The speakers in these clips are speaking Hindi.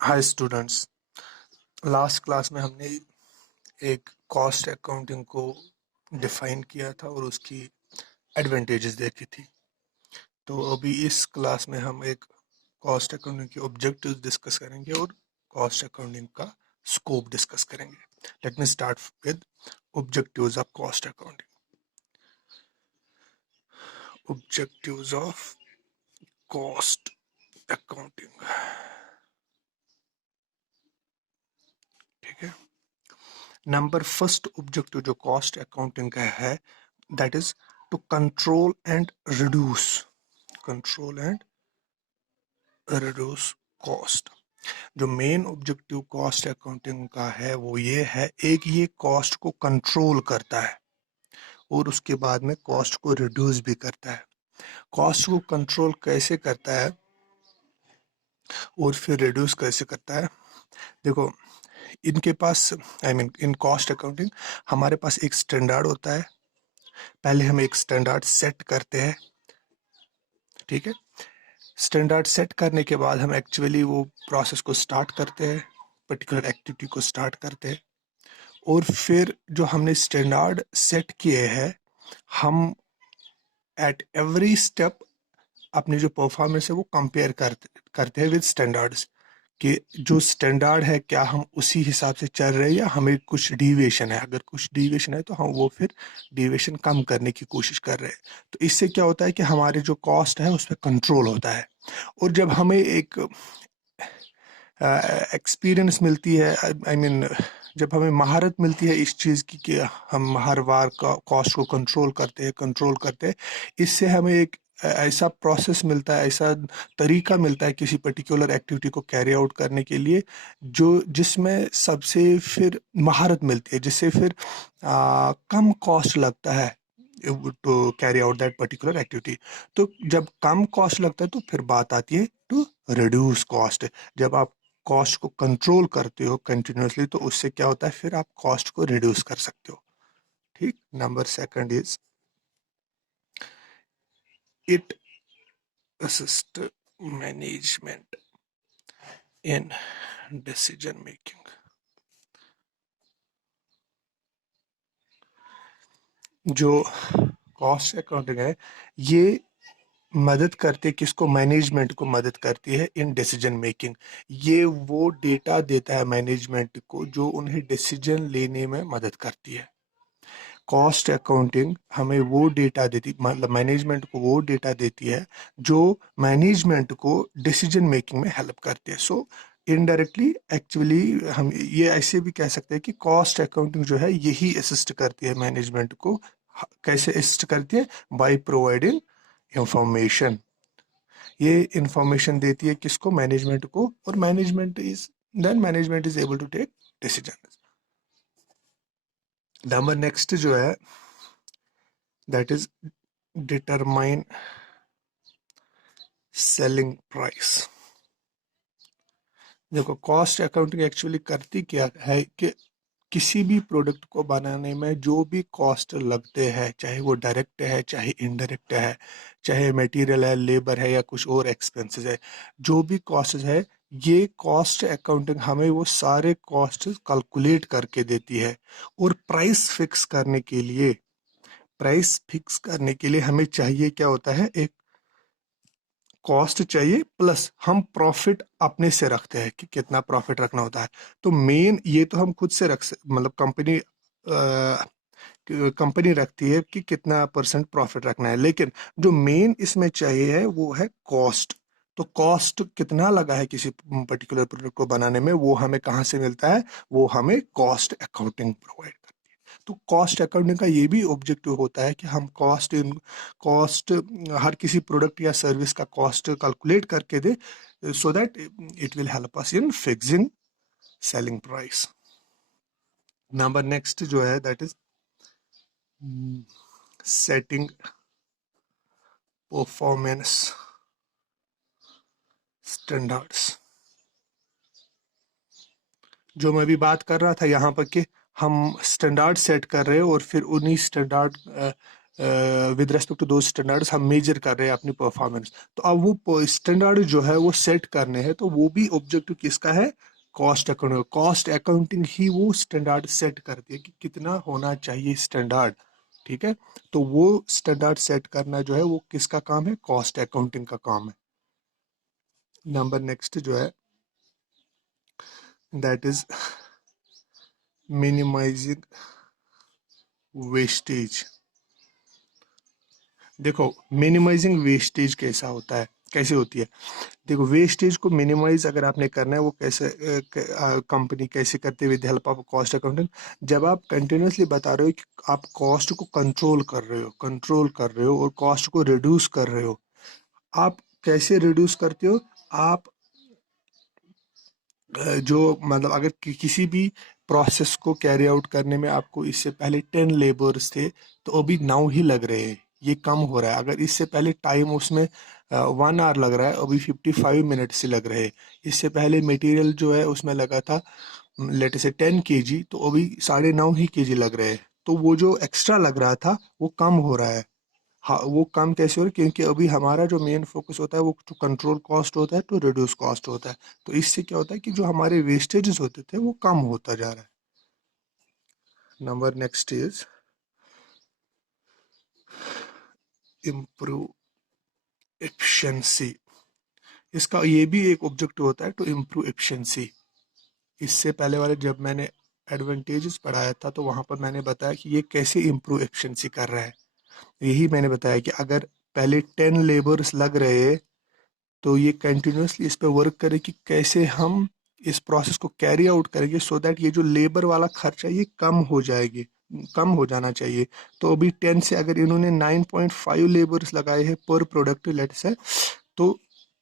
हाय स्टूडेंट्स, लास्ट क्लास में हमने एक कॉस्ट अकाउंटिंग को डिफाइन किया था और उसकी एडवांटेजेस देखी थी। तो अभी इस क्लास में हम एक कॉस्ट अकाउंटिंग के ऑब्जेक्टिव्स डिस्कस करेंगे और कॉस्ट अकाउंटिंग का स्कोप डिस्कस करेंगे। Let me start with objectives of cost accounting. Objectives of cost accounting, ठीक है। नंबर फर्स्ट ऑब्जेक्टिव जो कॉस्ट अकाउंटिंग का है, that is to control and reduce cost. जो मेन ऑब्जेक्टिव कॉस्ट अकाउंटिंग का है वो ये है, एक ये कॉस्ट को कंट्रोल करता है और उसके बाद में कॉस्ट को रिड्यूस भी करता है। कॉस्ट को कंट्रोल कैसे करता है और फिर रिड्यूस कैसे करता है, देखो इनके पास इन कॉस्ट अकाउंटिंग हमारे पास एक स्टैंडर्ड होता है। पहले हम एक स्टैंडर्ड सेट करते हैं, ठीक है। स्टैंडर्ड सेट करने के बाद हम एक्चुअली वो प्रोसेस को स्टार्ट करते हैं, पर्टिकुलर एक्टिविटी को स्टार्ट करते हैं और फिर जो हमने स्टैंडर्ड सेट किए हैं हम एट एवरी स्टेप अपनी जो परफॉर्मेंस है वो कंपेयर करते हैं विद स्टैंडर्ड्स, कि जो स्टैंडर्ड है क्या हम उसी हिसाब से चल रहे हैं या हमें कुछ डिविएशन है। अगर कुछ डिविएशन है तो हम वो फिर डिविएशन कम करने की कोशिश कर रहे हैं। तो इससे क्या होता है कि हमारी जो कॉस्ट है उस पर कंट्रोल होता है। और जब हमें एक एक्सपीरियंस मिलती है, आई मीन जब हमें महारत मिलती है इस चीज़ की कि हम हर बार का कॉस्ट को कंट्रोल करते हैं, इससे हमें एक ऐसा प्रोसेस मिलता है, ऐसा तरीका मिलता है किसी पर्टिकुलर एक्टिविटी को कैरी आउट करने के लिए, जो जिसमें सबसे फिर महारत मिलती है, जिससे फिर कम कॉस्ट लगता है to carry out that particular activity. तो जब कम कॉस्ट लगता है तो फिर बात आती है टू रिड्यूस कॉस्ट। जब आप कॉस्ट को कंट्रोल करते हो कंटिन्यूसली तो उससे क्या होता है, फिर आप कॉस्ट को रिड्यूस कर सकते हो, ठीक। Number second is it assist management in decision making. जो कॉस्ट अकाउंटिंग है ये मदद करती है किसको, मैनेजमेंट को मदद करती है इन डिसीजन मेकिंग। ये वो डेटा देता है मैनेजमेंट को जो उन्हें डिसीजन लेने में मदद करती है। कॉस्ट अकाउंटिंग हमें वो डेटा देती, मतलब मैनेजमेंट को वो डेटा देती है जो मैनेजमेंट को डिसीजन मेकिंग में हेल्प करती है। सो इनडायरेक्टली एक्चुअली हम ये ऐसे भी कह सकते हैं कि कॉस्ट अकाउंटिंग जो है यही असिस्ट करती है मैनेजमेंट को। कैसे असिस्ट करती है? By providing information. ये इंफॉर्मेशन देती है किसको, मैनेजमेंट को, और management is able to take decision. Number next जो है that is determine selling price. देखो कॉस्ट अकाउंटिंग एक्चुअली करती क्या है कि किसी भी प्रोडक्ट को बनाने में जो भी कॉस्ट लगते हैं, चाहे वो डायरेक्ट है चाहे इनडायरेक्ट है, चाहे मटेरियल है, लेबर है या कुछ और एक्सपेंसेस है, जो भी कॉस्ट है, ये कॉस्ट अकाउंटिंग हमें वो सारे कॉस्ट कैलकुलेट करके देती है। और प्राइस फिक्स करने के लिए हमें चाहिए क्या होता है, एक कॉस्ट चाहिए प्लस हम प्रॉफिट अपने से रखते हैं कि कितना प्रॉफिट रखना होता है। तो मेन ये तो हम खुद से मतलब कंपनी रखती है कि कितना परसेंट प्रॉफिट रखना है, लेकिन जो मेन इसमें चाहिए है वो है कॉस्ट। तो कॉस्ट कितना लगा है किसी पर्टिकुलर प्रोडक्ट को बनाने में, वो हमें कहाँ से मिलता है, वो हमें कॉस्ट अकाउंटिंग प्रोवाइड करती है। तो कॉस्ट अकाउंटिंग का ये भी ऑब्जेक्टिव होता है कि हम कॉस्ट हर किसी प्रोडक्ट या सर्विस का कॉस्ट कैलकुलेट करके दे, so that it will help us in fixing selling price. Number next जो है that is setting performance standards. जो मैं भी बात कर रहा था यहाँ पर कि हम स्टैंडर्ड सेट कर रहे हैं और फिर उन्हीं स्टैंडर्ड विद रिस्पेक्ट टू दो स्टैंडर्ड्स हम मेजर कर रहे हैं अपनी परफॉर्मेंस। तो अब वो स्टैंडर्ड जो है वो सेट करने हैं, तो वो भी ऑब्जेक्टिव किसका है? Cost accounting. कॉस्ट अकाउंटिंग ही वो स्टैंडर्ड सेट करती है कि कितना होना चाहिए स्टैंडर्ड। ठीक है, तो वो स्टैंडर्ड सेट करना जो है वो किसका काम है? कॉस्ट अकाउंटिंग का काम है। नंबर नेक्स्ट जो है दैट इज मिनिमाइजिंग वेस्टेज। देखो, मिनिमाइजिंग वेस्टेज कैसा होता है, कैसे होती है? देखो, वेस्टेज को मिनिमाइज अगर आपने करना है वो कैसे कंपनी कैसे करती है? With help of cost accountant. जब आप कंटिन्यूसली बता रहे हो कि आप कॉस्ट को कंट्रोल कर रहे हो और कॉस्ट को रिड्यूस कर रहे हो, आप कैसे रिड्यूस करते हो? आप जो मतलब अगर किसी भी प्रोसेस को कैरी आउट करने में आपको इससे पहले 10 लेबर्स थे, तो अभी 9 ही लग रहे हैं, ये कम हो रहा है। अगर इससे पहले टाइम उसमें 1 आवर लग रहा है, अभी 55 मिनट से लग रहे हैं। इससे पहले मटेरियल जो है उसमें लगा था लेट से 10 kg, तो अभी 9.5 ही kg लग रहे हैं। तो वो जो एक्स्ट्रा लग रहा था वो कम हो रहा है। हाँ, वो कम कैसे हो रहा है? क्योंकि अभी हमारा जो मेन फोकस होता है वो टू कंट्रोल कॉस्ट होता है, टू रिड्यूस कॉस्ट होता है। तो इससे क्या होता है कि जो हमारे वेस्टेजेस होते थे वो कम होता जा रहा है। Number next is improve efficiency. इसका ये भी एक ऑब्जेक्टिव होता है, टू इम्प्रूव एफिशिएंसी। इससे पहले वाले जब मैंने एडवांटेजेस पढ़ाया था तो वहां पर मैंने बताया कि ये कैसे इम्प्रूव एफिशिएंसी कर रहा है। यही मैंने बताया कि अगर पहले 10 लेबर्स लग रहे हैं, तो ये कंटिन्यूसली इस पे वर्क करे कि कैसे हम इस प्रोसेस को कैरी आउट करेंगे सो दैट ये जो लेबर वाला खर्चा ये कम हो जाना चाहिए। तो अभी 10 से अगर इन्होंने 9.5 लेबर्स लगाए हैं पर प्रोडक्ट लेट से, तो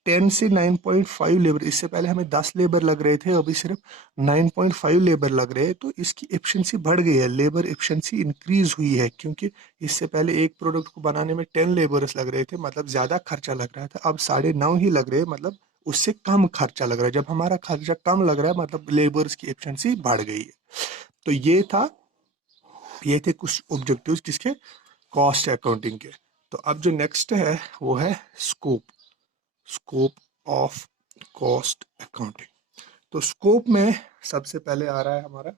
10 से 9.5 लेबर, इससे पहले हमें 10 लेबर लग रहे थे, अभी सिर्फ 9.5 लेबर लग रहे हैं। तो इसकी एफिशिएंसी बढ़ गई है, लेबर एफिशिएंसी इंक्रीज हुई है, क्योंकि इससे पहले एक प्रोडक्ट को बनाने में 10 लेबर्स लग रहे थे, मतलब ज्यादा खर्चा लग रहा था। अब 9.5 ही लग रहे हैं, मतलब उससे कम खर्चा लग रहा है। जब हमारा खर्चा कम लग रहा है मतलब लेबर्स की एफिशिएंसी बढ़ गई है। तो ये थे कुछ ऑब्जेक्टिव्स किसके? कॉस्ट अकाउंटिंग के। तो अब जो नेक्स्ट है वो है scope. Scope of cost accounting. तो स्कोप में सबसे पहले आ रहा है हमारा,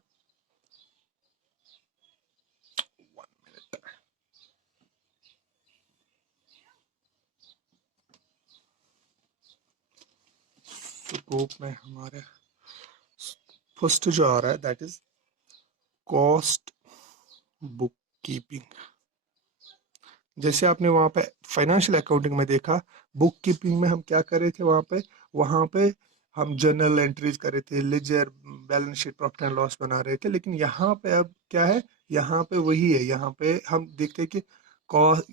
स्कोप में हमारे फर्स्ट जो आ रहा है that is cost book keeping. जैसे आपने वहां पे फाइनेंशियल अकाउंटिंग में देखा, बुक कीपिंग में हम क्या कर रहे थे? वहां पे हम जर्नल एंट्रीज कर रहे थे, ledger, balance sheet, profit and loss बना रहे थे। लेकिन यहाँ पे अब क्या है? यहाँ पे वही है, यहाँ पे हम देखते हैं कि कॉस्ट,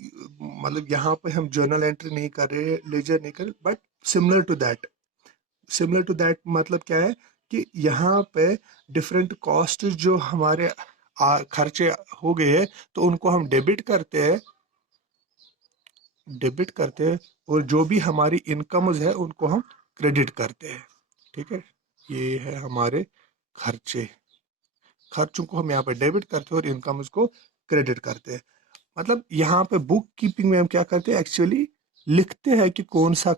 मतलब यहाँ पे हम जर्नल एंट्री नहीं कर रहे, लेजर नहीं कर रहे, बट सिमिलर टू दैट। मतलब क्या है कि यहाँ पे डिफरेंट कॉस्ट जो हमारे खर्चे हो गए हैं, तो उनको हम डेबिट करते हैं और जो भी हमारी इनकम्स है उनको हम क्रेडिट करते हैं। ठीक है, ये है हमारे खर्चे। खर्चों को हम यहाँ पे डेबिट करते हैं और इनकम्स को क्रेडिट करते हैं। मतलब यहाँ पे बुक कीपिंग में हम क्या करते हैं? एक्चुअली लिखते हैं कि कौन सा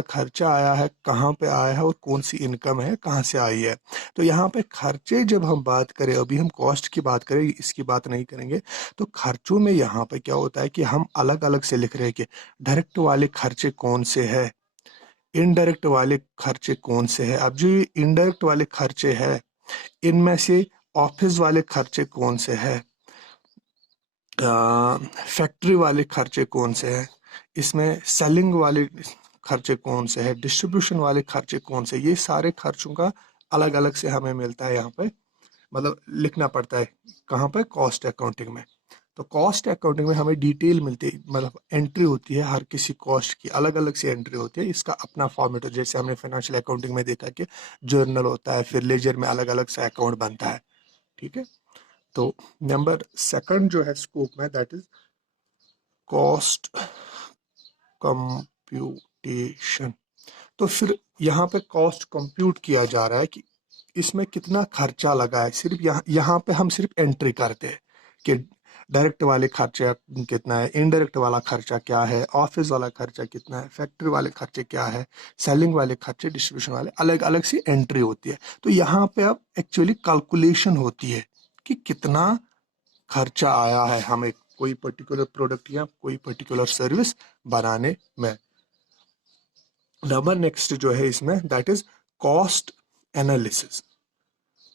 खर्चा आया है, कहाँ पे आया है, और कौन सी इनकम है, कहाँ से आई है। तो यहाँ पे खर्चे जब हम बात करें, अभी हम कॉस्ट की बात करें, इसकी बात नहीं करेंगे। तो खर्चों में यहाँ पे क्या होता है कि हम अलग अलग से लिख रहे हैं कि डायरेक्ट वाले खर्चे कौन से है, इनडायरेक्ट वाले खर्चे कौन से है। अब जो ये इनडायरेक्ट वाले खर्चे है, इनमें से ऑफिस वाले खर्चे कौन से है, फैक्ट्री वाले खर्चे कौन से हैं, इसमें सेलिंग वाले खर्चे कौन से हैं, डिस्ट्रीब्यूशन वाले खर्चे कौन से, ये सारे खर्चों का अलग अलग से हमें मिलता है यहाँ पे, मतलब लिखना पड़ता है। कहाँ पे? कॉस्ट अकाउंटिंग में। तो कॉस्ट अकाउंटिंग में हमें डिटेल मिलती है, मतलब एंट्री होती है, हर किसी कॉस्ट की अलग अलग से एंट्री होती है, इसका अपना फॉर्मेट है। जैसे हमने फाइनेंशियल अकाउंटिंग में देखा कि जर्नल होता है, फिर लेजर में अलग अलग से अकाउंट बनता है। ठीक है, तो नंबर सेकंड जो है स्कोप में दैट इज कॉस्ट कंप्यूटेशन। तो फिर यहाँ पे कॉस्ट कंप्यूट किया जा रहा है कि इसमें कितना खर्चा लगा है। सिर्फ यहाँ यहाँ पे हम सिर्फ एंट्री करते हैं कि डायरेक्ट वाले खर्चा कितना है, इनडायरेक्ट वाला खर्चा क्या है, ऑफिस वाला खर्चा कितना है, फैक्ट्री वाले खर्चे क्या है, सेलिंग वाले खर्चे, डिस्ट्रीब्यूशन वाले, अलग अलग सी एंट्री होती है। तो यहाँ पे अब एक्चुअली कैलकुलेशन होती है कि कितना खर्चा आया है हमें कोई पर्टिकुलर प्रोडक्ट या कोई पर्टिकुलर सर्विस बनाने में। नंबर नेक्स्ट जो है इसमें दैट इज कॉस्ट एनालिसिस।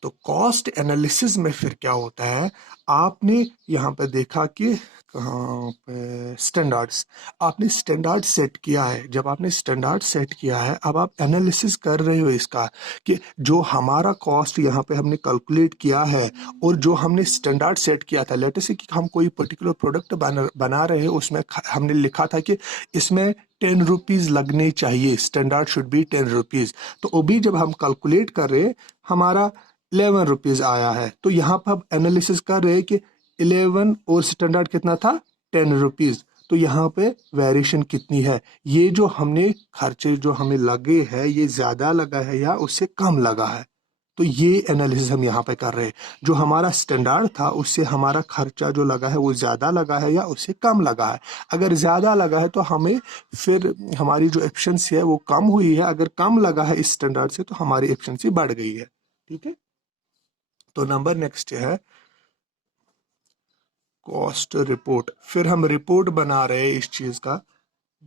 तो कॉस्ट एनालिसिस में फिर क्या होता है, आपने यहाँ पे देखा कि कहाँ पे स्टैंडर्ड्स, आपने स्टैंडर्ड सेट किया है। जब आपने स्टैंडर्ड सेट किया है, अब आप एनालिसिस कर रहे हो इसका कि जो हमारा कॉस्ट यहाँ पे हमने कैलकुलेट किया है और जो हमने स्टैंडर्ड सेट किया था, लेट से कि हम कोई पर्टिकुलर प्रोडक्ट बना रहे हैं, उसमें हमने लिखा था कि इसमें 10 रुपीज़ लगने चाहिए, स्टैंडर्ड शुड बी 10 रुपीज़। तो अभी जब हम कैलकुलेट कर रहे हैं, हमारा 11 रुपीज़ आया है। तो यहाँ पर हम एनालिसिस कर रहे हैं कि 11 और स्टैंडर्ड कितना था, 10 रुपीज़। तो यहाँ पे वेरिएशन कितनी है, ये जो हमने खर्चे जो हमें लगे हैं, ये ज़्यादा लगा है या उससे कम लगा है। तो ये एनालिसिस हम यहाँ पे कर रहे हैं। जो हमारा स्टैंडर्ड था उससे हमारा खर्चा जो लगा है वो ज़्यादा लगा है या उससे कम लगा है। अगर ज़्यादा लगा है तो हमें फिर हमारी जो एफिशिएंसी है वो कम हुई है, अगर कम लगा है इस स्टैंडर्ड से तो हमारी एफिशिएंसी बढ़ गई है। ठीक है। तो नंबर नेक्स्ट है कॉस्ट रिपोर्ट। फिर हम रिपोर्ट बना रहे हैं इस चीज़ का,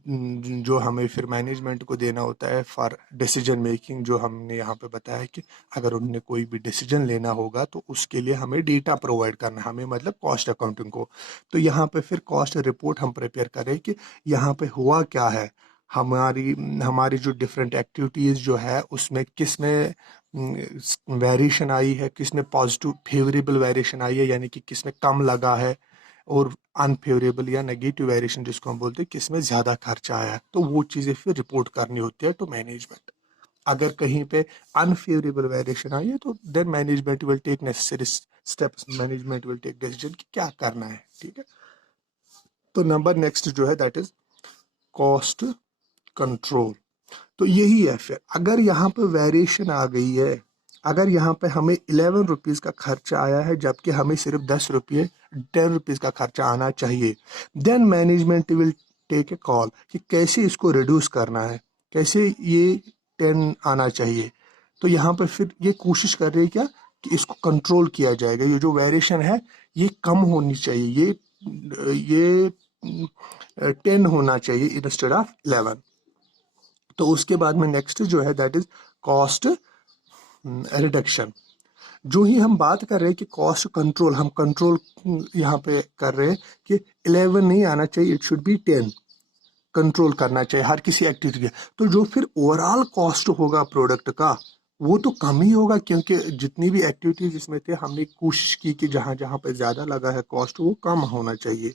जो हमें फिर मैनेजमेंट को देना होता है फॉर डिसीजन मेकिंग। जो हमने यहाँ पे बताया कि अगर उन्हें कोई भी डिसीजन लेना होगा तो उसके लिए हमें डेटा प्रोवाइड करना है, हमें मतलब कॉस्ट अकाउंटिंग को। तो यहाँ पे फिर कॉस्ट रिपोर्ट हम प्रिपेयर करें कि यहाँ पे हुआ क्या है, हमारी हमारी जो डिफरेंट एक्टिविटीज़ जो है उसमें किस में वेरिएशन आई है, किस में पॉजिटिव फेवरेबल वेरिएशन आई है, यानी कि किस में कम लगा है, और अनफेवरेबल या नेगेटिव वेरिएशन जिसको हम बोलते हैं किस में ज़्यादा खर्चा आया है। तो वो चीज़ें फिर रिपोर्ट करनी होती है टू मैनेजमेंट। अगर कहीं पे अनफेवरेबल वेरिएशन आई है तो then management will take necessary steps, management will take decision कि क्या करना है। ठीक है। तो नंबर नेक्स्ट जो है दैट इज कॉस्ट कंट्रोल। तो यही है, फिर अगर यहाँ पे वेरिएशन आ गई है, अगर यहाँ पे हमें 11 रुपीज़ का खर्चा आया है जबकि हमें सिर्फ 10 रुपीज़ का खर्चा आना चाहिए, then management will take a call कि कैसे इसको रिड्यूस करना है, कैसे ये 10 आना चाहिए। तो यहाँ पे फिर ये कोशिश कर रही है क्या कि इसको कंट्रोल किया जाएगा, ये जो वेरिएशन है ये कम होनी चाहिए, ये 10 होना चाहिए इंस्टेड ऑफ 11। तो उसके बाद में नेक्स्ट जो है दैट इज कॉस्ट रिडक्शन। जो ही हम बात कर रहे हैं कि कॉस्ट कंट्रोल, हम कंट्रोल यहाँ पे कर रहे हैं कि 11 नहीं आना चाहिए, इट शुड बी 10 कंट्रोल करना चाहिए हर किसी एक्टिविटी के। तो जो फिर ओवरऑल कॉस्ट होगा प्रोडक्ट का वो तो कम ही होगा, क्योंकि जितनी भी एक्टिविटीज इसमें थे हमने कोशिश की कि जहाँ जहाँ पे ज़्यादा लगा है कॉस्ट वो कम होना चाहिए।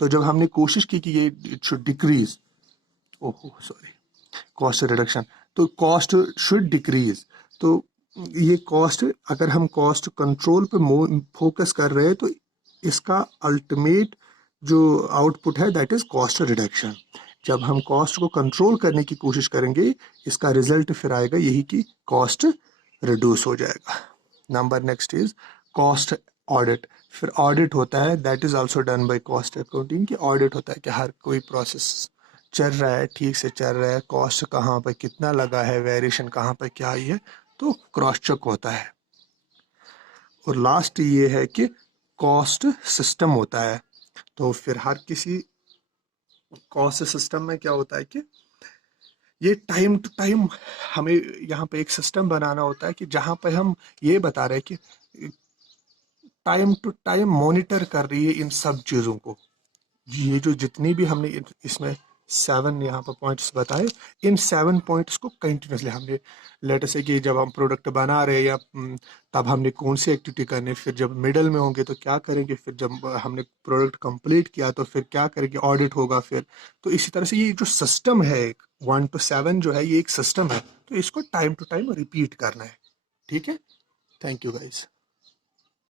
तो जब हमने कोशिश की कि ये इट शुड डिक्रीज, ओहो सॉरी, कॉस्ट रिडक्शन, तो कॉस्ट शुड डिक्रीज। तो ये कॉस्ट, अगर हम कॉस्ट कंट्रोल पे फोकस कर रहे हैं तो इसका अल्टीमेट जो आउटपुट है दैट इज कॉस्ट रिडक्शन। जब हम कॉस्ट को कंट्रोल करने की कोशिश करेंगे इसका रिजल्ट फिर आएगा यही कि कॉस्ट रिड्यूस हो जाएगा। Number next is cost audit. फिर ऑडिट होता है that is also done by cost accounting, कि ऑडिट होता है कि हर कोई प्रोसेस चल रहा है, ठीक से चल रहा है, कॉस्ट कहाँ पर कितना लगा है, वेरिएशन कहाँ पर क्या आई है, तो क्रॉस चेक होता है। और लास्ट ये है कि कॉस्ट सिस्टम होता है। तो फिर हर किसी कॉस्ट सिस्टम में क्या होता है कि ये टाइम टू टाइम हमें यहाँ पे एक सिस्टम बनाना होता है कि जहाँ पे हम ये बता रहे हैं कि टाइम टू टाइम मॉनिटर कर रही है इन सब चीज़ों को। ये जो जितनी भी हमने इसमें 7 यहाँ पर पॉइंट्स बताए, इन 7 पॉइंट्स को कंटिन्यूसली हमने, लेट से कि जब हम प्रोडक्ट बना रहे हैं या तब हमने कौन सी एक्टिविटी करनी, फिर जब मिडल में होंगे तो क्या करेंगे, फिर जब हमने प्रोडक्ट कंप्लीट किया तो फिर क्या करेंगे, ऑडिट होगा फिर। तो इसी तरह से ये जो सिस्टम है 1 to 7 जो है ये एक सिस्टम है, तो इसको टाइम टू टाइम रिपीट करना है। ठीक है। Thank you guys.